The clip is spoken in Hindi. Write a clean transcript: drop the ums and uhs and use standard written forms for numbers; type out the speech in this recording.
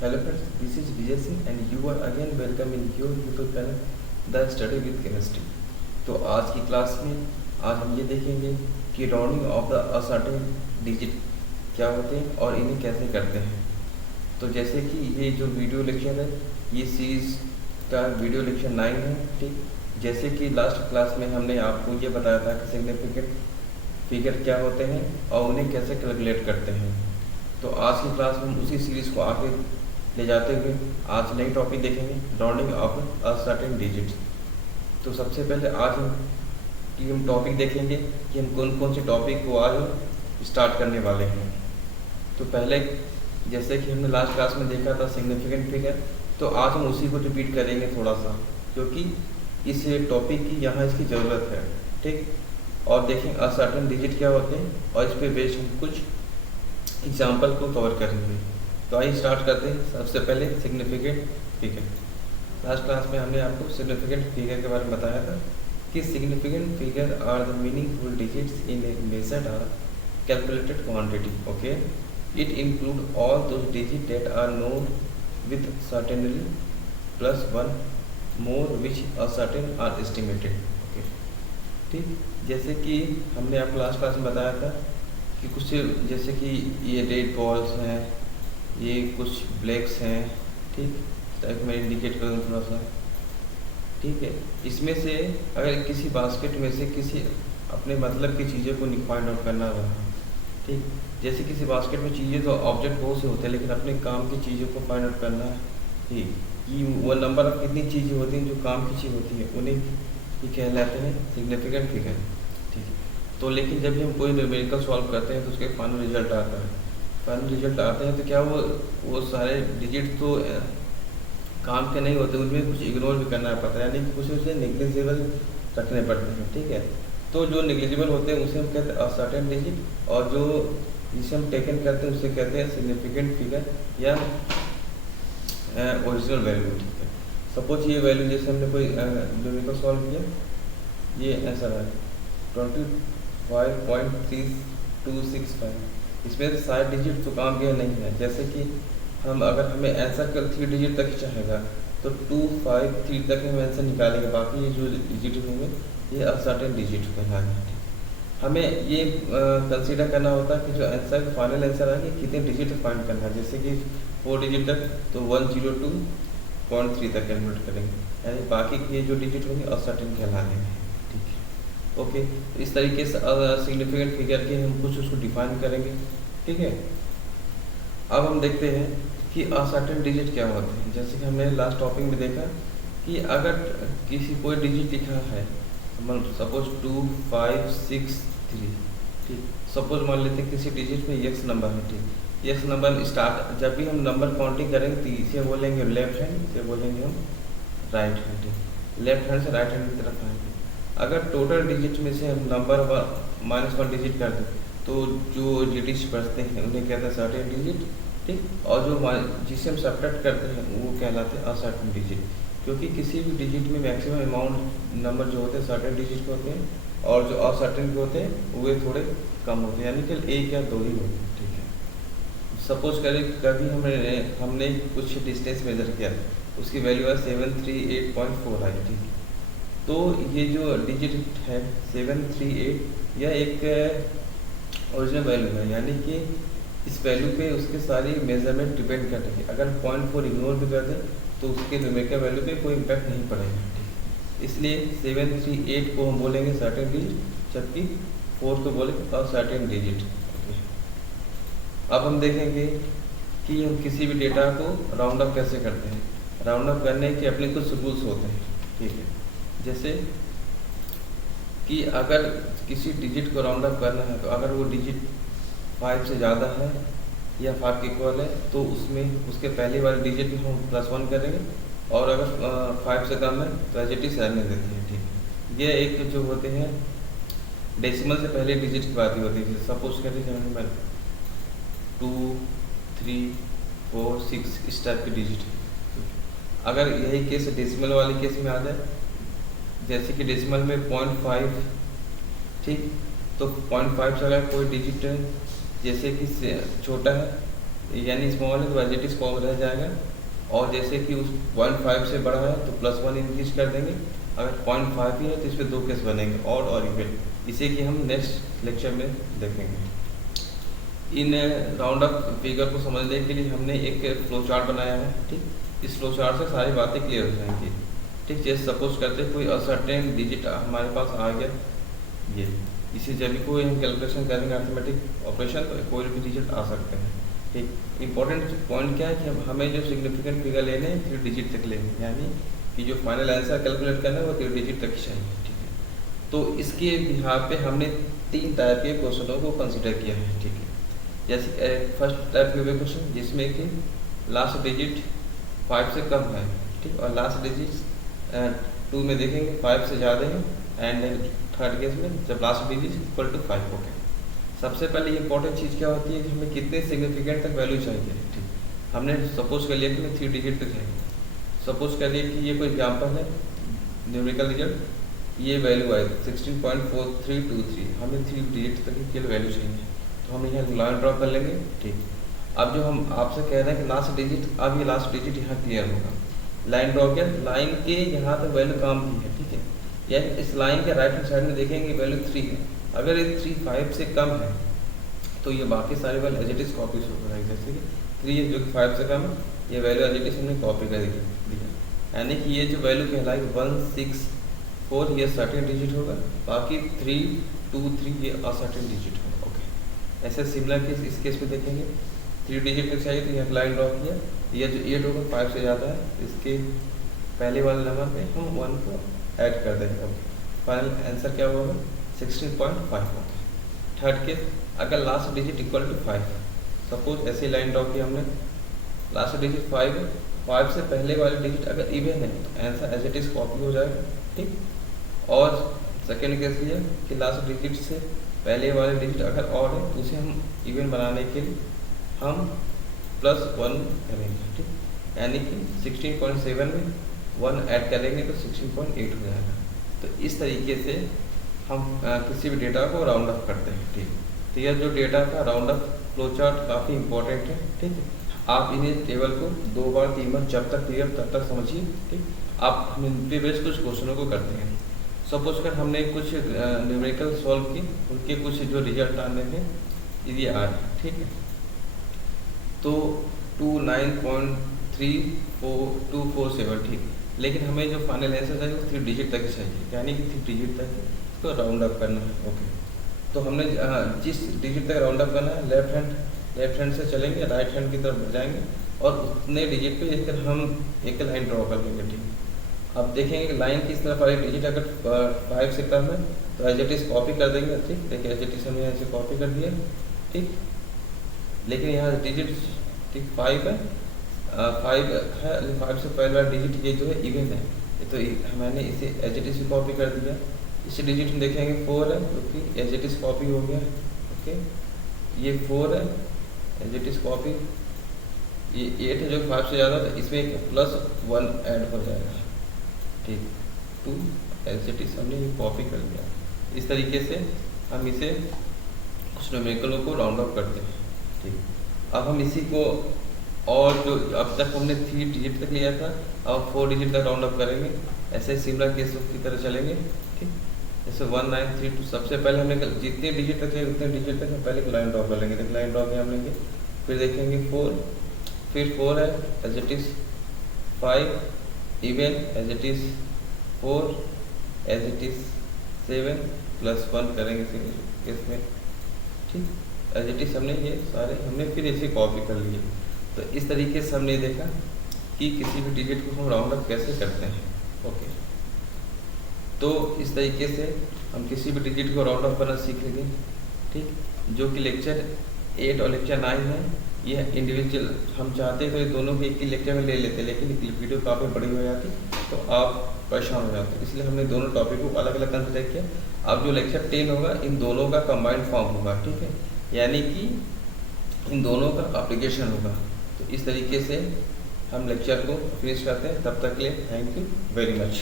Hello friends, this is Vijay Singh and you are again welcome in your YouTube channel The Study with Chemistry। तो आज की क्लास में आज हम ये देखेंगे कि rounding off the ascertain digit क्या होते हैं और इन्हें कैसे करते हैं। तो जैसे कि ये जो वीडियो लेक्चर है ये सीरीज का वीडियो लेक्चर 9 है। ठीक, जैसे कि लास्ट क्लास में हमने आपको ये बताया था कि सिग्निफिकेंट फिगर क्या होते हैं और उन्हें कैसे कैलकुलेट करते हैं। तो आज की क्लास में हम उसी सीरीज़ को आगे ले जाते हुए आज नई टॉपिक देखेंगे, rounding of a certain digits. तो सबसे पहले आज हम टॉपिक देखेंगे कि हम कौन कौन से टॉपिक को आज स्टार्ट करने वाले हैं। तो पहले जैसे कि हमने लास्ट क्लास में देखा था सिग्निफिकेंट फिगर, तो आज हम उसी को रिपीट करेंगे थोड़ा सा, क्योंकि इस टॉपिक की यहाँ इसकी ज़रूरत है। ठीक, और देखें असर्टेन डिजिट क्या होते हैं और इस पर बेस्ड हम कुछ एग्जाम्पल को कवर करेंगे। तो आइए स्टार्ट करते हैं। सबसे पहले सिग्निफिकेंट फिगर। लास्ट क्लास में हमने आपको सिग्निफिकेंट फिगर के बारे में बताया था कि significant figure are the meaningful digits in a measured are calculated quantity. Okay, it include all those digit that are known with certainty plus one more which uncertain are estimated. Okay, ठीक, जैसे कि हमने आपको लास्ट क्लास में बताया था कि कुछ जैसे कि ये रेड बॉल्स हैं, ये कुछ ब्लैक्स हैं। ठीक, ताकि मैं इंडिकेट करूँ थोड़ा सा। ठीक है, इसमें से अगर किसी बास्केट में से किसी अपने मतलब की चीज़ों को फाइंड आउट करना हुआ, ठीक, जैसे किसी बास्केट में चीज़ें तो ऑब्जेक्ट बहुत से होते हैं, लेकिन अपने काम की चीज़ों को फाइंड आउट करना है। ठीक, ये वो नंबर ऑफ कितनी चीज़ें होती हैं जो काम की चीज़ होती है, उन्हें ये कहलाते हैं सिग्निफिकेंट फिगर। ठीक, तो लेकिन जब भी हम कोई न्यूमेरिकल सॉल्व करते हैं तो उसके फाइनल रिजल्ट आता है। फाइनल रिजल्ट आते हैं तो क्या वो सारे डिजिट तो काम के नहीं होते, उनमें कुछ इग्नोर भी करना पड़ता है, यानी कि कुछ उसे नेग्लिजिबल रखने पड़ते हैं। ठीक है, तो जो नेग्लिजिबल होते हैं उसे हम कहते हैं असर्टेन डिजिट, और जो जिसे हम टेकन करते हैं उसे कहते हैं सिग्निफिकेंट फिगर या ओरिजिनल वैल्यू। ठीक है, सपोज ये वैल्यू जैसे हमने कोई न्यूमेरिकल सॉल्व किया, ये आंसर है 25.3265। इसमें से 60 डिजिट तो काम के नहीं है। जैसे कि हम अगर हमें आंसर कर 3 डिजिट तक चाहेगा तो 253 तक हम आंसर निकालेंगे, बाकी ये जो डिजिट होंगे ये असर्टेन डिजिट कहलाएंगे। हमें ये कंसीडर करना होता है कि जो आंसर फाइनल आंसर आएगा कितने डिजिट फाइंड करना है। जैसे कि 4 डिजिट तक तो 102.3 तक कैलकुलेट करेंगे, यानी बाकी के जो डिजिट होंगे असर्टेन कहलाएंगे। ठीक है, ओके, तो इस तरीके से सिग्निफिकेंट फिगर के हम कुछ उसको डिफाइन करेंगे। ठीक है, अब हम देखते हैं कि असर्टेन डिजिट क्या होते हैं। जैसे कि हमने लास्ट टॉपिक में देखा कि अगर किसी कोई डिजिट लिखा है, सपोज 2563। ठीक, सपोज मान लेते हैं किसी डिजिट में यक्स नंबर है। ठीक, यक्स नंबर स्टार्ट जब भी हम नंबर काउंटिंग करेंगे तो इसे बोलेंगे लेफ्ट हैंड, इसे बोलेंगे हम राइट हैंड। लेफ्ट हैंड से राइट हैंड की तरफ आएंगे। अगर टोटल डिजिट में से हम नंबर -1 डिजिट कर दें तो जो डिजिट्स बचते हैं उन्हें कहते हैं सर्टेन डिजिट। ठीक, और जो जिसे हम सब्ट्रैक्ट करते हैं वो कहलाते हैं असर्टेन डिजिट, क्योंकि किसी भी डिजिट में मैक्सिमम अमाउंट नंबर जो होते हैं सर्टेन डिजिट के होते हैं और जो असर्टेन के होते हैं वे थोड़े कम होते हैं, यानी कि 1 या 2 ही होते हैं। ठीक है, सपोज करें कभी हमने कुछ डिस्टेंस मेजर किया, उसकी वैल्यू है 738.4 आई। ठीक, तो ये जो डिजिट है 738 यह एक ओरिजिनल वैल्यू है, यानी कि इस वैल्यू पे उसके सारी मेजरमेंट डिपेंड करते हैं। अगर 0.4 इग्नोर भी कर दें तो उसके न्यूमेरिकल वैल्यू पे कोई इम्पैक्ट नहीं पड़ेगा। ठीक, इसलिए 738 को हम बोलेंगे सर्टेन डिजिट, जबकि 4 को बोलेंगे असर्टेन डिजिट। अब हम देखेंगे कि हम किसी भी डेटा को राउंड अप कैसे करते हैं। राउंड अप करने के अपने कुछ रूल्स होते हैं। ठीक है, जैसे कि अगर किसी डिजिट को राउंड अप करना है तो अगर वो डिजिट 5 से ज़्यादा है या 5 के इक्वल है तो उसमें उसके पहले वाले डिजिट में हम +1 करेंगे, और अगर 5 से कम है तो एज इट इज रहने देते हैं। ठीक, ये एक जो होते हैं डेसिमल से पहले डिजिट की बात ही होती है। सपोज करें 2, 3, 4, 6 इस टाइप के डिजिट है। अगर यही केस डेसिमल वाले केस में आ जाए, जैसे कि डेसिमल में 0.5, ठीक, तो 0.5 से अगर कोई डिजिट जैसे कि छोटा है यानी स्मॉल है तो एज इट इज कॉमन रह जाएगा। और जैसे कि उस 0.5 से बड़ा है तो +1 इंक्रीज कर देंगे, अगर 0.5 ही है तो इस पर 2 केस बनेंगे, ऑड और इवन। इसे कि हम नेक्स्ट लेक्चर में देखेंगे। इन राउंड अप फिगर को समझने के लिए हमने एक फ्लो चार्ट बनाया है, ठीक। इस फ्लो चार्ट से सारी बातें क्लियर हो जाएंगी, ठीक। जैसे सपोज करते कोई असर्टेन डिजिट हमारे पास आ गया, ये इसी जब भी कोई हम कैलकुलेशन करेंगे अर्थमेटिक ऑपरेशन तो कोई भी डिजिट आ सकते हैं, ठीक। इंपॉर्टेंट पॉइंट क्या है कि हमें जो सिग्निफिकेंट फिगर लेने हैं 3 डिजिट तक लेने, यानी कि जो फाइनल आंसर कैलकुलेट करना है वो 3 डिजिट तक चाहिए, ठीक है। तो इसके बिहार पे हमने 3 टाइप के क्वेश्चनों को कंसिडर किया है, ठीक है। जैसे फर्स्ट टाइप के वे क्वेश्चन जिसमें कि लास्ट डिजिट 5 से कम है, ठीक। और लास्ट डिजिट 2 में देखेंगे 5 से ज़्यादा है, एंड थर्ड केस में जब लास्ट डिजिट इक्वल टू 5 हो गया। सबसे पहले इंपॉर्टेंट चीज़ क्या होती है कि हमें कितने सिग्निफिकेंट तक वैल्यू चाहिए, ठीक। हमने सपोज कर लिया कि हमें 3 डिजिट तक चाहिए। सपोज कर लिया कि ये कोई एग्जाम्पल है न्यूमेरिकल रिजल्ट, ये वैल्यू आए 16.4323, हमें 3 डिजिट तक की वैल्यू चाहिए, तो हम यहाँ लाइन ड्रॉ कर लेंगे, ठीक। अब जो हम आपसे कह रहे हैं कि लास्ट डिजिट, अब ये लास्ट डिजिट यहाँ क्लियर होगा, लाइन ड्रॉ किया, लाइन के यहाँ तक वैल्यू काम की है, ठीक है। यानी इस लाइन के राइट हैंड साइड में देखेंगे वैल्यू 3 है, अगर ये 3 5 से कम है तो ये बाकी सारी value as it is copy हो जाएगी। जैसे कि 3 है जो कि 5 से कम है, ये वैल्यू एज इट इज हमने कॉपी कर दिया, यानी कि ये जो वैल्यू कहलाएगी 164 ये सर्टेन डिजिट होगा, बाकी 3 2 3 ये असर्टेन डिजिट होगा, ओके। ऐसे सिमिलर केस इस केस में देखेंगे 3 डिजिट में चाहिए तो यहाँ लाइन ड्रॉ किया, ये जो 8 होगा 5 से ज़्यादा है, इसके पहले वाले नंबर पे हम 1 को ऐड कर देंगे, ओके। फाइनल आंसर क्या होगा 16.5 होगा। थर्ड केस अगर last digit equal to 5, suppose ऐसी लाइन ड्रॉ की हमने, लास्ट डिजिट 5 है, 5 से पहले वाले डिजिट अगर इवन है तो answer as it is copy हो जाएगा, ठीक। और सेकेंड केस ये कि लास्ट डिजिट से पहले वाले डिजिट अगर ऑड है तो उसे हम इवन बनाने के लिए हम +1 करेंगे, ठीक। यानी कि 16.7 में 1 ऐड करेंगे तो 16.8 हो जाएगा। तो इस तरीके से हम किसी भी डेटा को राउंड अप करते हैं, ठीक। तो यह जो डेटा का राउंड अप फ्लो चार्ट काफ़ी इंपॉर्टेंट है, ठीक है। आप इन्हें टेबल को 2 बार 3 बार जब तक क्लियर तब तक समझिए, ठीक। आप हम इन पे बेस कुछ क्वेश्चनों को करते हैं। सपोज कर हमने कुछ न्यूमेरिकल सॉल्व की, उनके कुछ जो रिजल्ट आने थे ये आ रहे हैं, ठीक है। तो 29.247, ठीक। लेकिन हमें जो फाइनल आंसर चाहिए वो 3 डिजिट तक चाहिए, यानी कि 3 डिजिट तक इसको राउंड अप करना है, ओके। तो हमने जिस डिजिट तक राउंड अप करना है लेफ्ट हैंड से चलेंगे, राइट हैंड की तरफ जाएंगे और उतने डिजिट पे हम एक लाइन ड्रॉ कर लेंगे, ठीक। अब देखेंगे कि लाइन किस तरफ वाली डिजिट अगर 5 से कम है तो एज इट इज कॉपी कर देंगे, ठीक। देखिए एज इट इज हमने ऐसे कॉपी कर दिया, ठीक। लेकिन यहाँ डिजिट, ठीक, 5 है, 5 है, 5 से पहले वाला डिजिट ये जो है इवन है, ये तो मैंने इसे एज इट इज कॉपी कर दिया। इस डिजिट में देखेंगे 4 है जो कि एज इट इज कॉपी हो गया, ओके। ये 4 है एज इट इज कॉपी, ये 8 है जो 5 से ज़्यादा था, इसमें एक +1 ऐड हो जाएगा, ठीक। 2 एज इट इज हमने ये कॉपी कर लिया। इस तरीके से हम इसे कुछ न्यूमेरिकलों को राउंड अप करते हैं, ठीक। अब हम इसी को और जो अब तक हमने 3 डिजिट तक लिया था, अब 4 डिजिट तक राउंड अप करेंगे। ऐसे सिमिलर केस की तरह चलेंगे, ठीक। जैसे 1932 सबसे पहले हमने जितने डिजिट तक है उतने डिजिट तक हम पहले लाइन ड्रॉ कर लेंगे, लाइन ड्रॉ किया हमने, फिर देखेंगे 4, फिर 4 है as it is 5 even as it is 4 as it is 7 +1 करेंगे इसमें, ठीक। एज इट इज हमने ये सारे हमने फिर इसे कॉपी कर लिए। तो इस तरीके से हमने देखा कि किसी भी डिजिट को हम राउंड अप कैसे करते हैं, ओके। तो इस तरीके से हम किसी भी डिजिट को राउंड अप करना सीख लेंगे, ठीक। जो कि लेक्चर 8 और लेक्चर 9 है, ये इंडिविजुअल हम चाहते तो ये दोनों भी एक ही लेक्चर में ले लेते, लेकिन वीडियो काफ़ी बड़ी हो जाती तो आप परेशान हो जाते, इसलिए हमने दोनों टॉपिक को अलग अलग कंसिडर किया। अब जो लेक्चर 10 होगा इन दोनों का कंबाइंड फॉर्म होगा, ठीक है, यानी कि इन दोनों का एप्लीकेशन होगा। तो इस तरीके से हम लेक्चर को फिनिश करते हैं, तब तक के लिए थैंक यू वेरी मच।